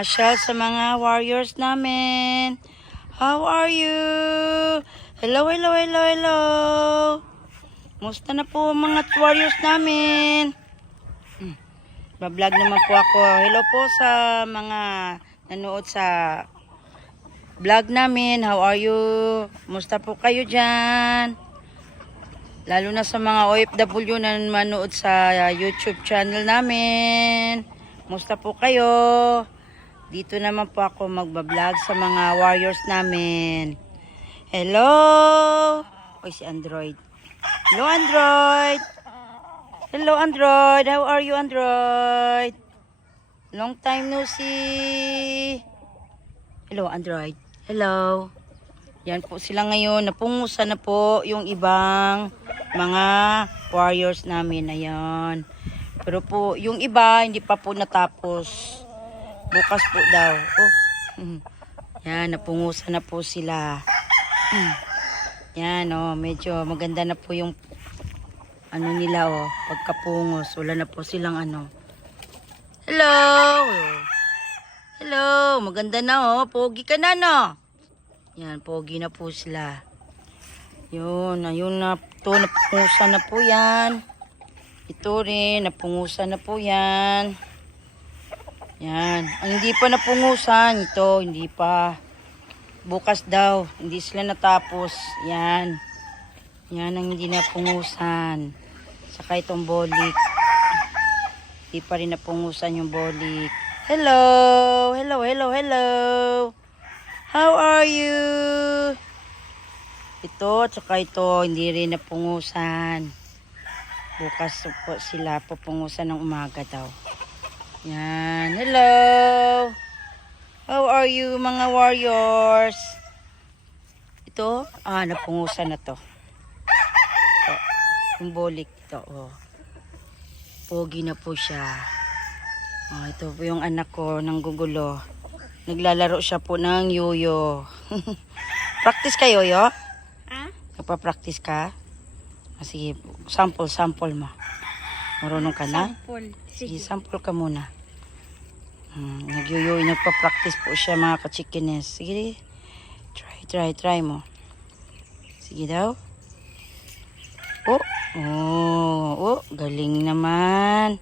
Mamasyal sa mga warriors namin. How are you? Hello, hello, hello, hello. Musta na po mga warriors namin? Bablog naman po ako. Hello po sa mga nanood sa vlog namin. How are you? Musta po kayo dyan? Lalo na sa mga OFW na manood sa YouTube channel namin. Musta po kayo? Dito naman po ako magbablog sa mga warriors namin. Hello! Oy, si Android. Hello, Android! Hello, Android! How are you, Android? Long time no see. Hello, Android. Hello. Yan po sila ngayon. Napungusan na po yung ibang mga warriors namin. Ayan. Pero po, yung iba, hindi pa po natapos. Bukas po daw. Oh. Yan, napungusan na po sila. Yan, oh, medyo maganda na po yung ano nila, oh, pagkapungos. Wala na po silang ano. Hello! Hello! Maganda na, oh. Pogi ka na, no? Yan, pogi na po sila. Yun, ayun na. Ito, napungusan na po yan. Ito rin, napungusan na po yan. Yan. Ang hindi pa napungusan, ito, hindi pa. Bukas daw, hindi sila natapos. Yan. Yan ang hindi napungusan. Saka itong bolik. Hindi pa rin napungusan yung bolik. Hello! Hello, hello, hello! How are you? Ito, at saka ito, hindi rin napungusan. Bukas po sila pupungusan ng umaga daw. Yan. Hello! How are you, mga warriors? Ito, napungusan na to. Ito, yung bolik ito, oh. Pogi na po siya. Ito po yung anak ko, nang gugulo. Naglalaro siya po ng yoyo. Practice ka, yoyo? Nagpa-practice ka? Sige, sample mo. Marunong ka na? Sample. Sige, sample ka muna. Nagyoyoy, nagpa-practice po siya mga kachikines. Sige, try mo. Sige daw. Galing naman.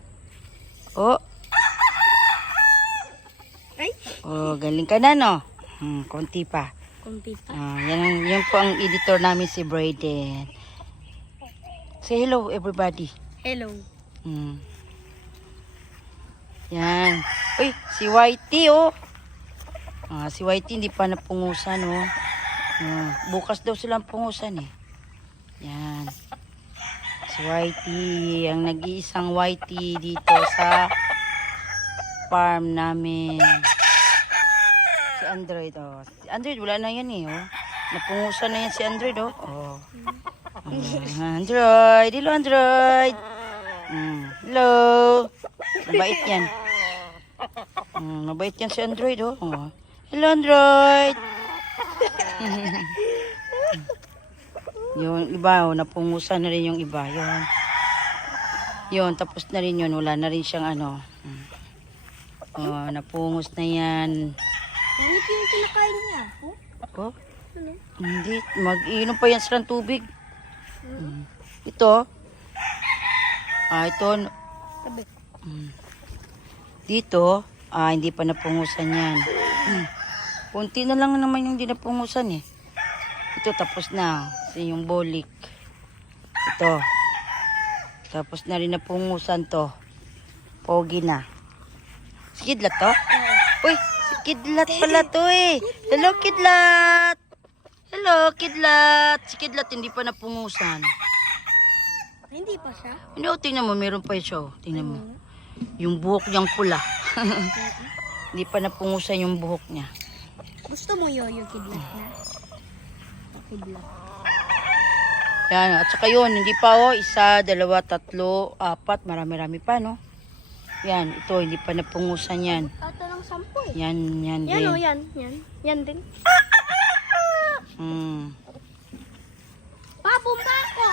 Galing ka na, no? Konti pa. Yan po ang editor namin, si Brayden. Say hello, everybody. Hello. Yan. Uy, si Whitey, oh. Si Whitey hindi pa napungusan, oh. Bukas daw silang pungusan, eh. Yan. Si Whitey, ang nag-iisang Whitey dito sa farm namin. Si Android, oh. Si Android, wala na yan, eh, oh. Napungusan na yan si Android, oh. Android. Hello, Android. Hello. Mabait yan. Mabait yan si Android, oh. Hello, Android. Yung iba, oh, napungusan na rin yung iba. Yun, tapos na rin yun. Wala na rin siyang ano. Napungos na yan. Ano yung kinakain niya? Oh? Hindi. Mag-iinom pa yan silang tubig. Ito. Ito. Tabi. Dito. Hindi pa napungusan yan. Kunti na lang naman yung hindi napungusan, eh. Ito, tapos na. Yung bolik. Ito. Tapos na rin napungusan to. Pogi na. Si Kidlat to? Uy, si Kidlat pala to, eh. Hello, Kidlat. Hello, Kidlat. Si Kidlat hindi pa napungusan. Hindi pa siya? Hindi, tingnan mo. Meron pa siya. Tingnan mo. Yung buhok niyang pula. Hindi pa napungusan yung buhok niya. Gusto mo yoyo kidlat na? Kidlat. Yan, at saka yun, hindi pa, oh, 1, 2, 3, 4, marami-rami pa, no? Yan, ito, hindi pa napungusan yan. Ito ng 10, eh. Yan Yan, din. yan. Yan din. Pabumba ko!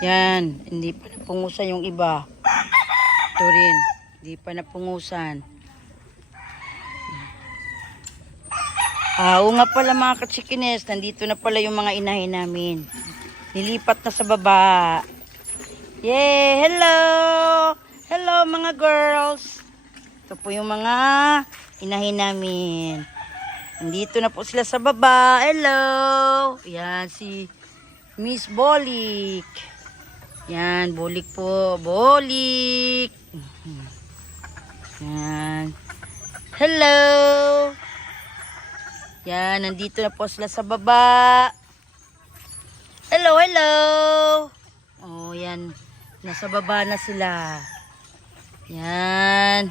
Yan, hindi pa napungusan yung iba. Ito rin, hindi pa napungusan. Oo nga pala mga kachikines, nandito na pala yung mga inahin namin. Nilipat na sa baba. Yay! Hello! Hello mga girls! Ito po yung mga inahin namin. Nandito na po sila sa baba. Hello! Yan si Miss Bolik. Yan, Bolik po. Bolik! Yan. Hello! Yan, nandito na po sila sa baba. Hello, hello! Oh, yan. Nasa baba na sila. Yan.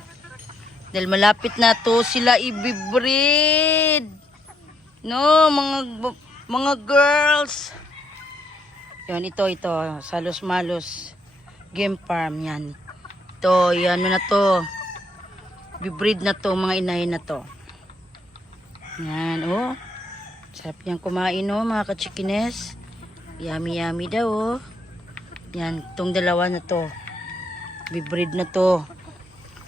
Dahil malapit na to sila i-breed. No, mga girls. Yan, ito. Salos Malos Game Farm. Yan. Ito, yan na to. Bibreed na to, mga inahin na to. Yan, oh. Sarap yan kumain, oh, mga kachikines. Yummy, yummy daw, oh. Yan, itong dalawa na to. Bibreed na to.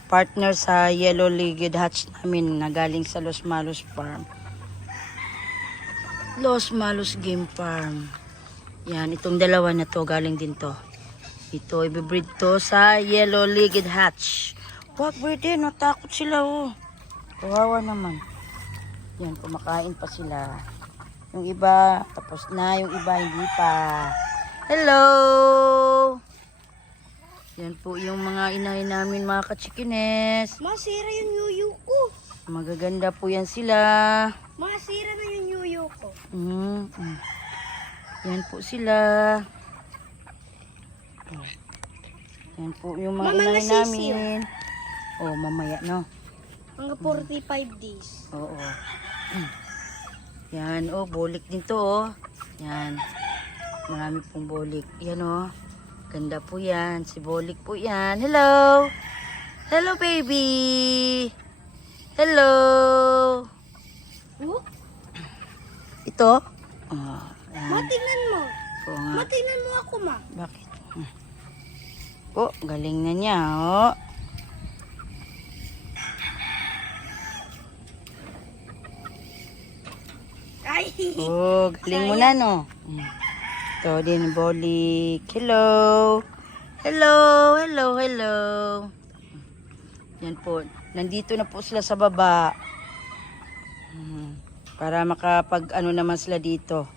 Partner sa yellow-legged hatch namin na galing sa Los Malos Farm. Los Malos Game Farm. Yan, itong dalawa na to, galing din to. Ito, ibibreed to sa yellow-legged hatch. Wag, breedin, natakot sila, oh. Kawawa naman. Yan, kumakain pa sila. Yung iba, tapos na. Yung iba, hindi pa. Hello! Yan po yung mga inahin namin, mga kachikines. Masira yung yuyu ko. Magaganda po yan sila. Masira na yung yuyu ko. Yan po sila. Yan po yung mga Mama, inahin nasisiw. namin. Oh, mamaya, no? Hanggang 45 days. Oo. Yan, oh, bolik din to, oh. Yan. Marami pong bolik. Yan, oh. Ganda po yan. Si bolik po yan. Hello! Hello, baby! Hello! Oh? Ito? Oh, yan. Matingnan mo. Oo nga. Matingnan mo ako, ma. Bakit? Oh, galing na niya, oh. Ay! Oh, galing mo na, no? Ito din, bolik. Hello. Hello, hello, hello. Yan po. Nandito na po sila sa baba. Para makapag-ano naman sila dito.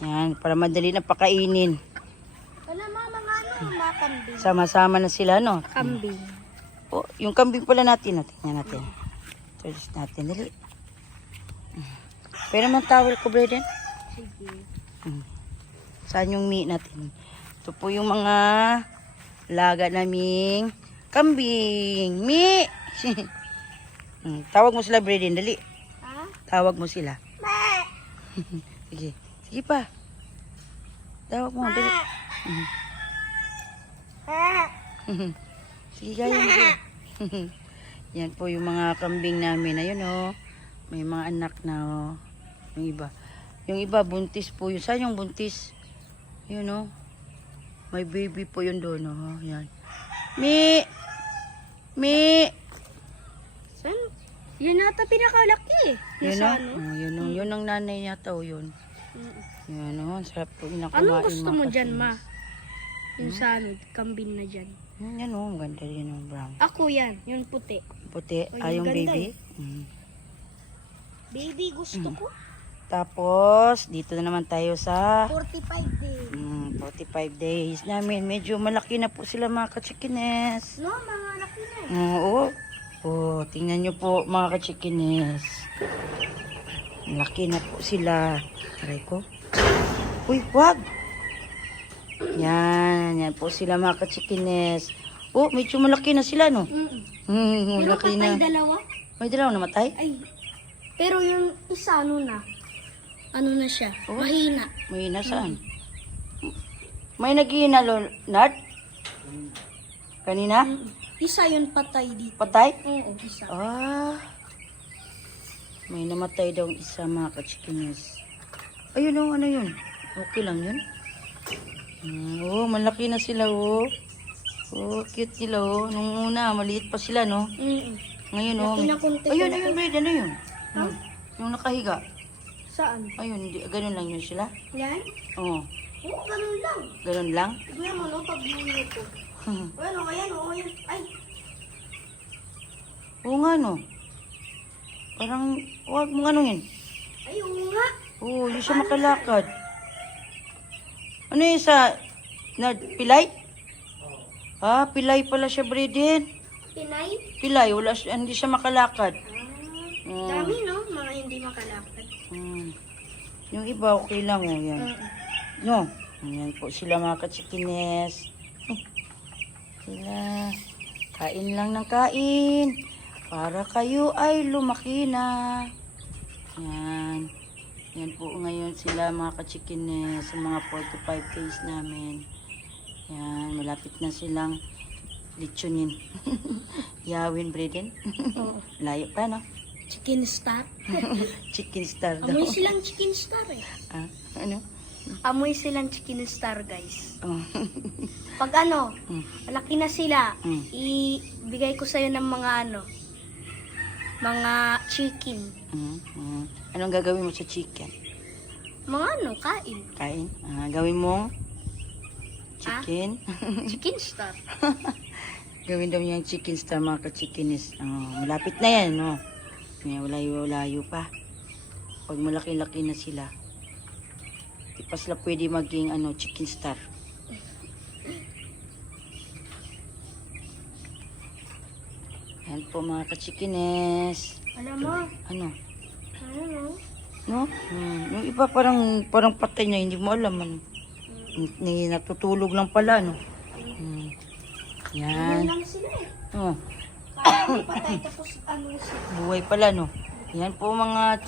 Yan, para madali na pakainin. Wala mga mga kambing. Sama-sama na sila, no? Kambing. Oh, yung kambing pala natin. Tingnan natin. Tulis natin. Dali. Pero man towel ko, Brayden. Sige. Saan yung meat natin? Ito po yung mga laga naming kambing. Mi! Tawag mo sila, Brayden. Dali. Ha? Tawag mo sila. Ma! Sige. Sige pa. Tawag mo. Dali. Sige, gaya mo sila. Yan po yung mga kambing namin. Ayun, oh. May mga anak na, oh. Yung iba. Yung iba, buntis po yun. Saan yung buntis? Yun, oh. May baby po yun doon, oh. Yan. Mi! Mi! Saan? Yun nata pinakalaki. Yun, Nasa oh. ano? Oh, yun, oh. Yun ang nanay yata, oh, yun. Yan, oh. Ang sarap po. Anong gusto mo dyan, ma? Yung sa ano, kambing na dyan. Yan, oh. Maganda rin, oh. Brown. Ako yan, yung puti. Puti. Oh, Ah, yung yung ganda, baby. Baby, gusto ko. Tapos, dito na naman tayo sa 45 days. 45 days namin. Medyo malaki na po sila, mga kachikines. No, mga laki na. Oo. Oh, tingnan nyo po, mga kachikines. Malaki na po sila. Aray ko. Uy, wag! Yan po sila, mga kachikines. Oh, medyo malaki na sila, no? Pero Malaki patay na. dalawa. May dalawa namatay? Ay, pero yung isa ano na? Ano na siya? Oh. Mahina. May nasaan? May naghihina, Nard? Kanina? Isa yun patay dito. Patay? Oo, isa. Ah. May namatay daw isa, mga kachikines. Ayun, oh, ano yun? Okay lang yun? Oh, malaki na sila, oh. Oh, cute nila, oh. Nung una, maliit pa sila, no? Ngayon, oh. Laki na konti. Ayun, ayun, Brad, ano yun? Yung nakahiga. Saan? Ayun, ganun lang yun sila. Yan? Oo. Oo, ganun lang. Ganun lang. Tignan mo, no, pag lulo ko. Ano, ayan, o, ayan. Ay, Oo nga, no. Parang, huwag mong anungin. ay, oo nga. Oo, hindi siya makalakad. Ano yung sa, pilay? Ah, pilay pala siya, Bredin. Pinay? Pilay, wala siya, hindi siya makalakad. Dami, no? Mga hindi makalakad. Yung iba, okay lang, oh, yan. No? Ayan po sila mga katsikines. Sila, kain lang ng kain. Para kayo ay lumaki na. Yan. Yan po ngayon sila mga katsikines sa mga 45 days namin. Yan, malapit na silang litsunin. Yawin, Breden. Layo pa, no? Chicken star? Chicken star daw. Amoy silang chicken star eh. Ah, ano? Amoy silang chicken star, guys. Oh. Pag ano, Mm. malaki na sila, Mm. ibigay ko sa'yo ng mga ano, mga chicken. Anong gagawin mo sa chicken? Mga ano, kain. Kain? Gawin mo chicken? Chicken star. Gawin daw yung chicken star mga ka-chickinis. Malapit na yan, no? Walayo pa. Pag malaki-laki na sila, di pa sila pwede maging chicken star. Yan po mga ka-chickinis. Alam mo, Ano? ano, No? Yung iba parang patay na, hindi mo alam. Natutulog lang pala, no? Yan. lang sila eh. Oh, Parang patay tapos ano sila. buhay pala, no? Yan po mga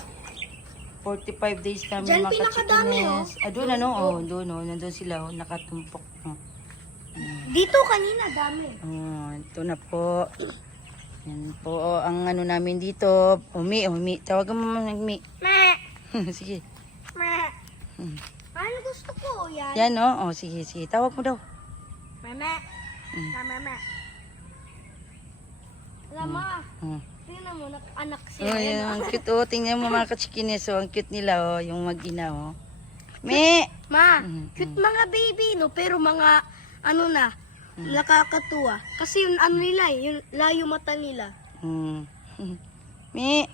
45 days namin Diyan mga pinakadami, ka-chickinis. Doon doon, nandun sila, nakatumpok. Dito kanina, dami. Ito na po. Yan po ang namin dito. Umi. Tawagan mo man Umi. Ma! Sige. Ma! Ano gusto ko? Yan. Yan, no? Sige. Tawag mo daw. Mama. Mama. Alam mo, tingnan mo, anak sila. Yan, ang cute. Tingnan mo mga ka-chickinis. Ang cute nila, yung mag-ina. Me! Ma, cute mga baby, no? Pero mga, ano na, nakakatuwa. Kasi yung ano nila, yung layo mata nila. Me!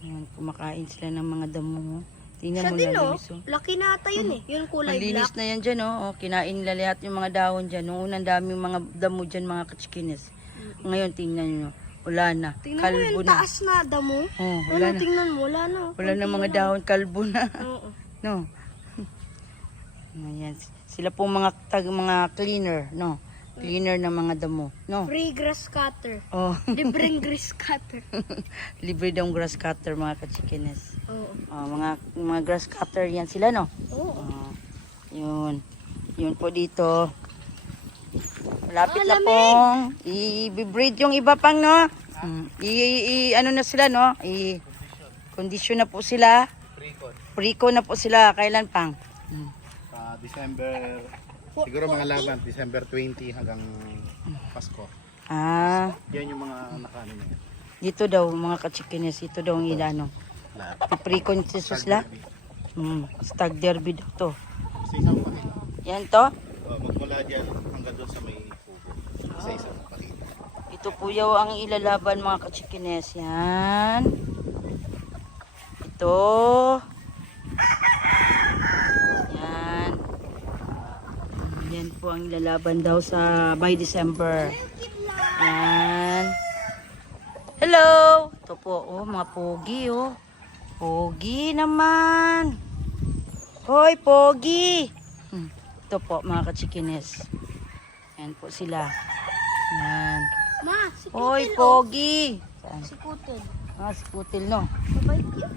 Yan, kumakain sila ng mga damo. Tingnan Siya mo din, no? linis, Laki na ata yun eh. Yung kulay Malinis black. na yan dyan, oh. Kinain nila lahat yung mga dahon dyan. Noong unang dami mga damo dyan, mga ka-chickinis. Ngayon, tingnan nyo. Wala na. Tingnan mo Kalbo yung na. taas na damo. Wala Ano, na. tingnan mo, wala na. Wala na mga dahon, kalbo na. Oo. No. Ayan. Sila po mga cleaner, no. Cleaner ng mga damo, no. Free grass cutter. Oh, Libreng grass cutter. libre daw grass cutter mga ka-chickinis. Oo. Mga grass cutter yan sila, no. Oo. Yun. Yun po dito. Malapit na lamig. pong i-breed yung iba pang, no. Ano na sila, no. I-condition na po sila. Pre-con na po sila. Kailan pang? December, siguro mga laban, December 20 hanggang Pasko. Yan yung mga nakano niya. Dito daw, mga ka-chickinis. Ito daw ang ilano. Lahat. Pre-con sila. Stag derby daw to. Sa isang pakit. Yan to. Magmula dyan hanggang doon sa may pugo. Sa isang pakit. Ito po yaw ang ilalaban mga ka-chickinis. Yan. Ito. Yan. Yan po ang ilalaban daw sa by December. Yan. Hello. Ito po, mga pogi, Pogi naman. Hoy, pogi. Ito po, mga ka-chickinis. Yan po sila. Yan. Ma, si Hoy, Putil, pogi. Saan? Si Putil. Si Putil, no? Mabait yan.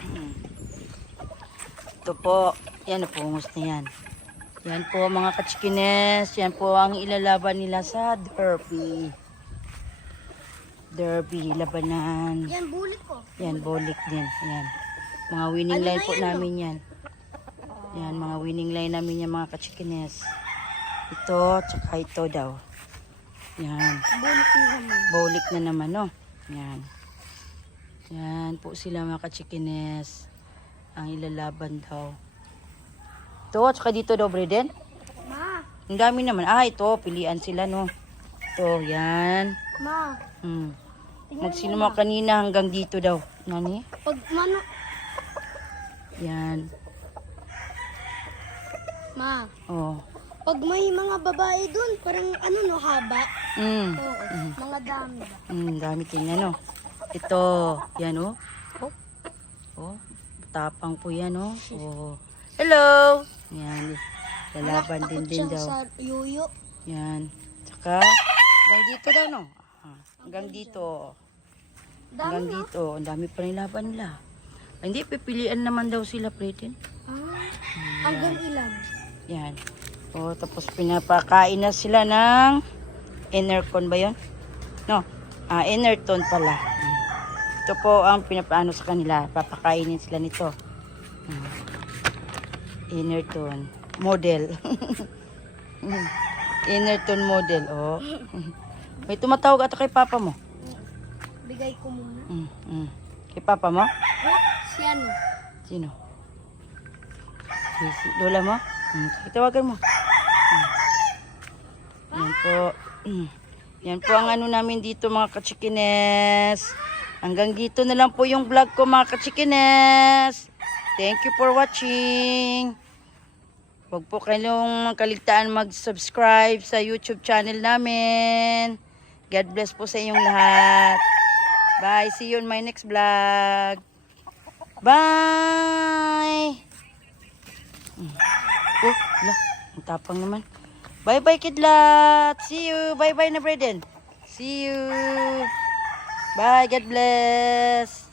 Ito po. Yan, napungos na yan. Yan po, mga ka-chickinis. Yan po ang ilalaban nila sa derby. Derby, labanan. Yan, bulit ko. Yan, bolik din. Yan. Mga winning Ano line na po yan, namin yan. Yan, mga winning line namin yan, mga ka-chickinis. Ito, tsaka ito daw. Yan. Bulit na naman. Bolik na naman, no? Yan. Yan po sila mga kachikines. Ang ilalaban daw. Ito, at saka dito daw, Breden. Ma, Ang dami naman. Ah, ito, pilian sila, no. Ito, yan. ma. Magsino mga kanina hanggang dito daw. Nani? Pag mano, Yan. ma. Oh. Pag may mga babae dun, parang ano no, haba. Mm. Oo, mga dami. Dami tingnan, no. Ito, yan, oh. Oh. Oh. Tapang po yan, oh. Oh. Hello! Yan. Lalaban din din daw. Sa yuyo. Yan. Tsaka, hanggang dito daw, no? Ah, hanggang dito. Hanggang Dami, no? dito. Ang dami pa rin laban nila. Hindi, pipilian naman daw sila, Pretin. Hanggang ilan? Yan. O, tapos pinapakain na sila ng Enercon ba yun? No. Enerton pala. Ito po ang pinapaano sa kanila. Papakainin sila nito. Enerton. Model. Enerton model. Oh. May tumatawag ata kay papa mo. Bigay ko muna. Kay papa mo? Si ano? Sino? Si lola mo? Tawagan mo. Yan po. Yan po ang ano namin dito mga kachikines. Hanggang dito na lang po yung vlog ko mga kachikines. Thank you for watching. Huwag po kayong kaligtaan mag-subscribe sa YouTube channel namin. God bless po sa inyong lahat. Bye. See you in my next vlog. Bye! Oh, la, ang tapang naman. Bye-bye, kidlat! See you! Bye-bye na, Breden! See you! Bye! God bless!